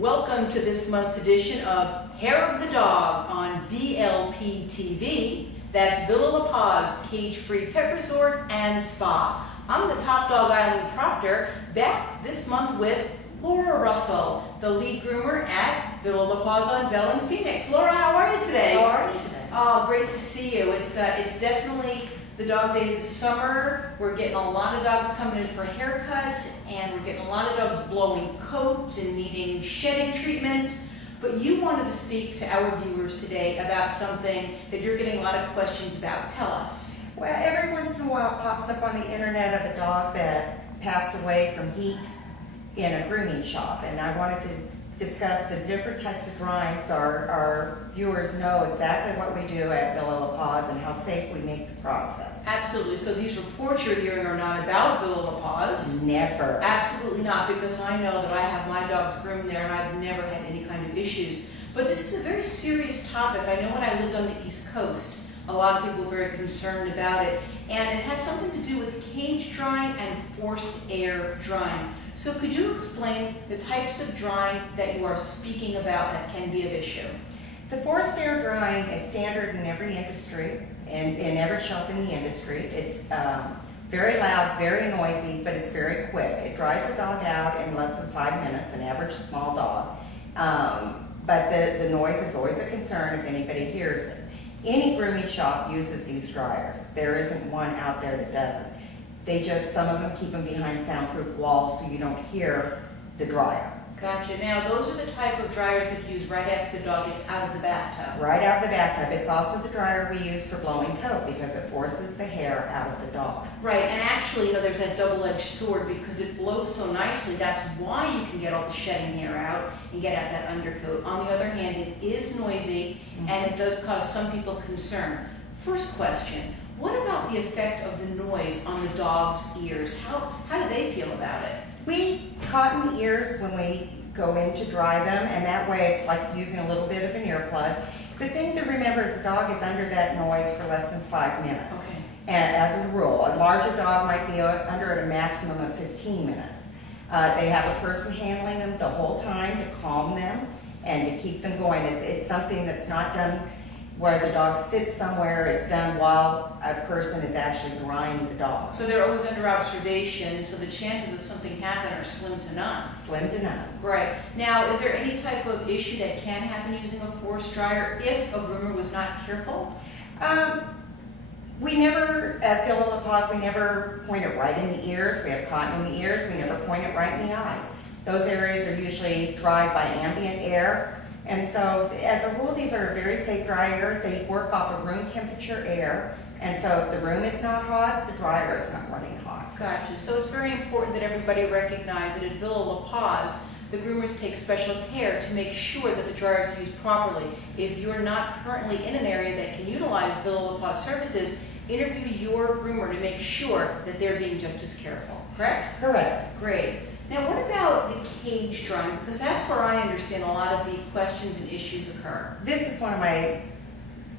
Welcome to this month's edition of Hair of the Dog on VLP TV. That's Villa La PAWS Cage-Free Pet Resort and Spa. I'm the top Dog Eileen Proctor, back this month with Laura Russell, the lead groomer at Villa La PAWS on Bell in Phoenix. Laura, how are you today? How are you today? Oh, great to see you. It's definitely the dog days of summer. We're getting a lot of dogs coming in for haircuts, and we're getting a lot of dogs blowing coats and needing shedding treatments. But you wanted to speak to our viewers today about something that you're getting a lot of questions about. Tell us. Well, every once in a while it pops up on the internet of a dog that passed away from heat in a grooming shop, and I wanted to discuss the different types of drying so our viewers know exactly what we do at Villa La PAWS and how safe we make the process. Absolutely. So these reports you're hearing are not about Villa La PAWS? Never. Absolutely not, because I know that I have my dogs groomed there and I've never had any kind of issues. But this is a very serious topic. I know when I lived on the East Coast, a lot of people were very concerned about it, and it has something to do with cage drying and forced air drying. So could you explain the types of drying that you are speaking about that can be of issue? The forced air drying is standard in every industry and in every shop in the industry. It's very loud, very noisy, but it's very quick. It dries a dog out in less than 5 minutes, an average small dog. But the noise is always a concern if anybody hears it. Any grooming shop uses these dryers. There isn't one out there that doesn't. They just, some of them keep them behind soundproof walls so you don't hear the dryer. Gotcha. Now, those are the type of dryers that you use right after the dog gets out of the bathtub. Right out of the bathtub. It's also the dryer we use for blowing coat because it forces the hair out of the dog. Right, and actually, you know, there's that double-edged sword because it blows so nicely. That's why you can get all the shedding hair out and get out that undercoat. On the other hand, it is noisy and it does cause some people concern. First question. What about the effect of the noise on the dog's ears? How do they feel about it? We cotton ears when we go in to dry them, and that way it's like using a little bit of an earplug. The thing to remember is the dog is under that noise for less than 5 minutes. Okay. And as a rule, a larger dog might be under at a maximum of 15 minutes. They have a person handling them the whole time to calm them and to keep them going. It's something that's not done where the dog sits somewhere. It's done while a person is actually drying the dog. So they're always under observation, so the chances of something happening are slim to none. Slim to none. Right. Now, is there any type of issue that can happen using a forced dryer if a groomer was not careful? We never, at Villa La PAWS, we never point it right in the ears. We have cotton in the ears. We never point it right in the eyes. Those areas are usually dried by ambient air. And so, as a rule, these are a very safe dryer. They work off of room temperature air. And so if the room is not hot, the dryer is not running hot. Gotcha. So it's very important that everybody recognize that at Villa La PAWS, the groomers take special care to make sure that the dryer is used properly. If you're not currently in an area that can utilize Villa La PAWS services, interview your groomer to make sure that they're being just as careful. Correct? Correct. Great. Now, what about the cage drying? Because that's where I understand a lot of the questions and issues occur. This is one of my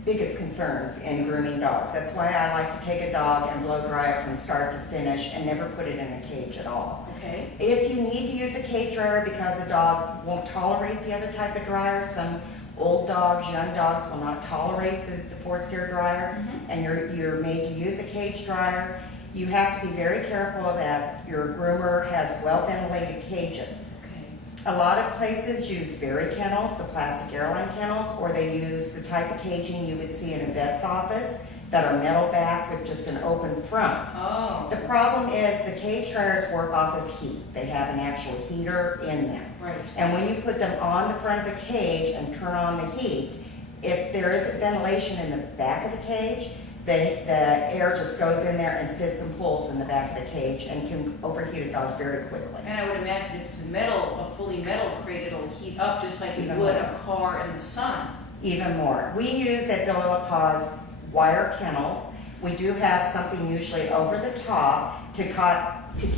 biggest concerns in grooming dogs. That's why I like to take a dog and blow dry it from start to finish and never put it in a cage at all. Okay. If you need to use a cage dryer because the dog won't tolerate the other type of dryer, some old dogs, young dogs will not tolerate the forced air dryer, and you're made to use a cage dryer, you have to be very careful that your groomer has well-ventilated cages. Okay. A lot of places use berry kennels, the plastic airline kennels, or they use the type of caging you would see in a vet's office that are metal back with just an open front. Oh. The problem is the cage dryers work off of heat. They have an actual heater in them. Right. And when you put them on the front of a cage and turn on the heat, if there isn't ventilation in the back of the cage, the air just goes in there and sits and pulls in the back of the cage and can overheat a dog very quickly. And I would imagine if it's a fully metal crate, it'll heat up just like it Even would more. a car in the sun. Even more. We use at Villa La PAWS wire kennels. We do have something usually over the top to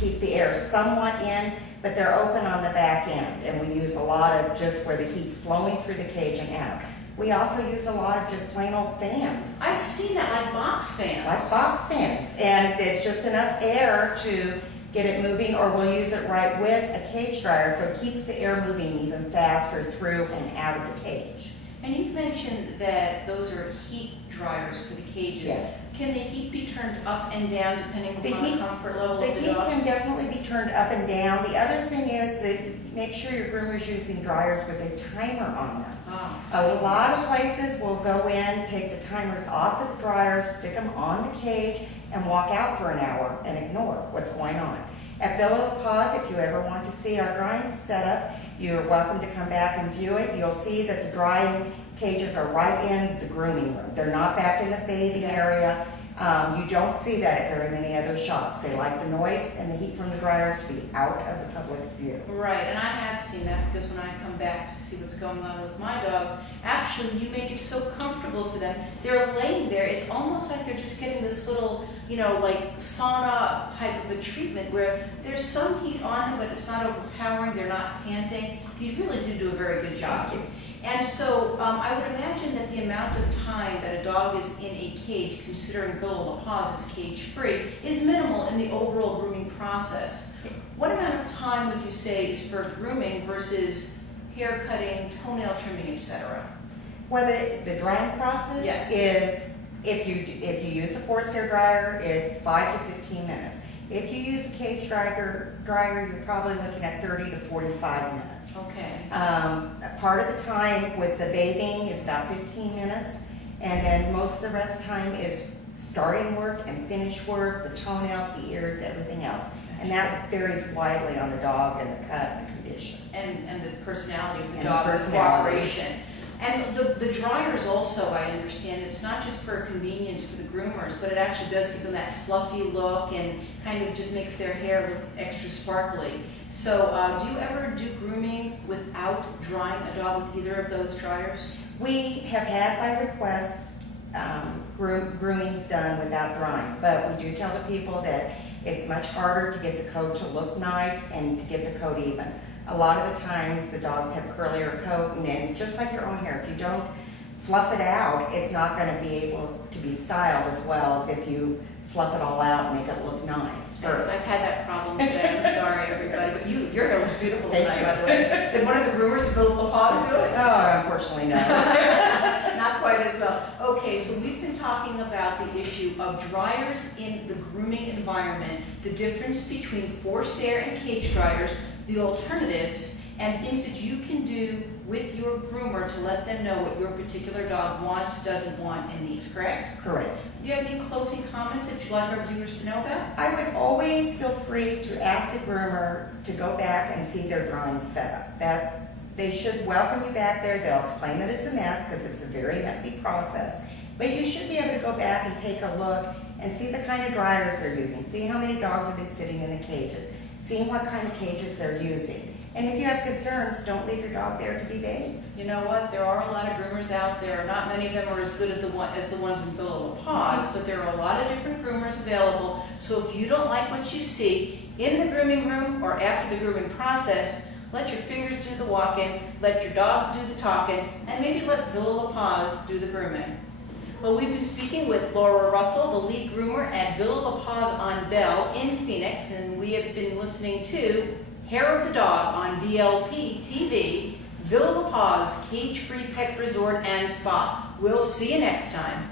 keep the air somewhat in, but they're open on the back end, and we use a lot of just where the heat's flowing through the cage and out. We also use a lot of just plain old fans. I've seen that, like box fans. Like box fans. And there's just enough air to get it moving, or we'll use it right with a cage dryer, so it keeps the air moving even faster through and out of the cage. And you've mentioned that those are heat dryers for the cages. Yes. Can the heat be turned up and down depending upon the comfort level The of the heat dog? can definitely be turned up and down. The other thing is that make sure your groomer's using dryers with a timer on them. A lot of places will go in, take the timers off of the dryers, stick them on the cage, and walk out for an hour and ignore what's going on. At Villa La PAWS, if you ever want to see our drying setup, you're welcome to come back and view it. You'll see that the drying cages are right in the grooming room. They're not back in the bathing area. You don't see that at very many other shops. They like the noise and the heat from the dryers to be out of the public's view. Right, and I have seen that because when I come back to see what's going on with my dogs, actually you make it so comfortable for them. They're laying there, it's almost like they're just getting this little, you know, like sauna type of a treatment where there's some heat on them, but it's not overpowering, they're not panting. You really do a very good job. And so I would imagine that the amount of time that a dog is in a cage, considering Villa La PAWS is cage-free, is minimal in the overall grooming process. What amount of time would you say is for grooming versus hair cutting, toenail trimming, etc.? Well, the drying process is, if you use a forced hair dryer, it's 5 to 15 minutes. If you use a cage dryer, you're probably looking at 30 to 45 minutes. Okay. Part of the time with the bathing is about 15 minutes, and then most of the rest of the time is starting work and finish work, the toenails, the ears, everything else. And that varies widely on the dog and the cut and the condition. And the personality of the And dog, the the personality. cooperation. And the dryers also, I understand, it's not just for convenience for the groomers, but it actually does give them that fluffy look and kind of just makes their hair look extra sparkly. So do you ever do grooming without drying a dog with either of those dryers? We have had by request groomings done without drying, but we do tell the people that it's much harder to get the coat to look nice and to get the coat even. A lot of the times the dogs have curlier coat, and then just like your own hair, if you don't fluff it out, it's not going to be able to be styled as well as if you fluff it all out and make it look nice first. I've had that problem today. I'm sorry, everybody, but your hair looks beautiful Thank tonight, you. by the way. Did one of the groomers Villa La PAWS do it? Oh, unfortunately no. Not quite as well. Okay, so we've been talking about the issue of dryers in the grooming environment, the difference between forced air and cage dryers, the alternatives, and things that you can do with your groomer to let them know what your particular dog wants, doesn't want, and needs, correct? Correct. Do you have any closing comments that you'd like our viewers to know about? I would always feel free to ask a groomer to go back and see their drawing setup. That they should welcome you back there. They'll explain that it's a mess because it's a very messy process. But you should be able to go back and take a look and see the kind of dryers they're using. See how many dogs have been sitting in the cages. See what kind of cages they're using. And if you have concerns, don't leave your dog there to be bathed. You know what? There are a lot of groomers out there. Not many of them are as good as the ones in Villa La PAWS, but there are a lot of different groomers available. So if you don't like what you see in the grooming room or after the grooming process, let your fingers do the walking, let your dogs do the talking, and maybe let Villa La PAWS do the grooming. Well, we've been speaking with Laura Russell, the lead groomer at Villa La PAWS on Bell in Phoenix, and we have been listening to Hair of the Dog on VLP TV, Villa La PAWS Cage-Free Pet Resort and Spa. We'll see you next time.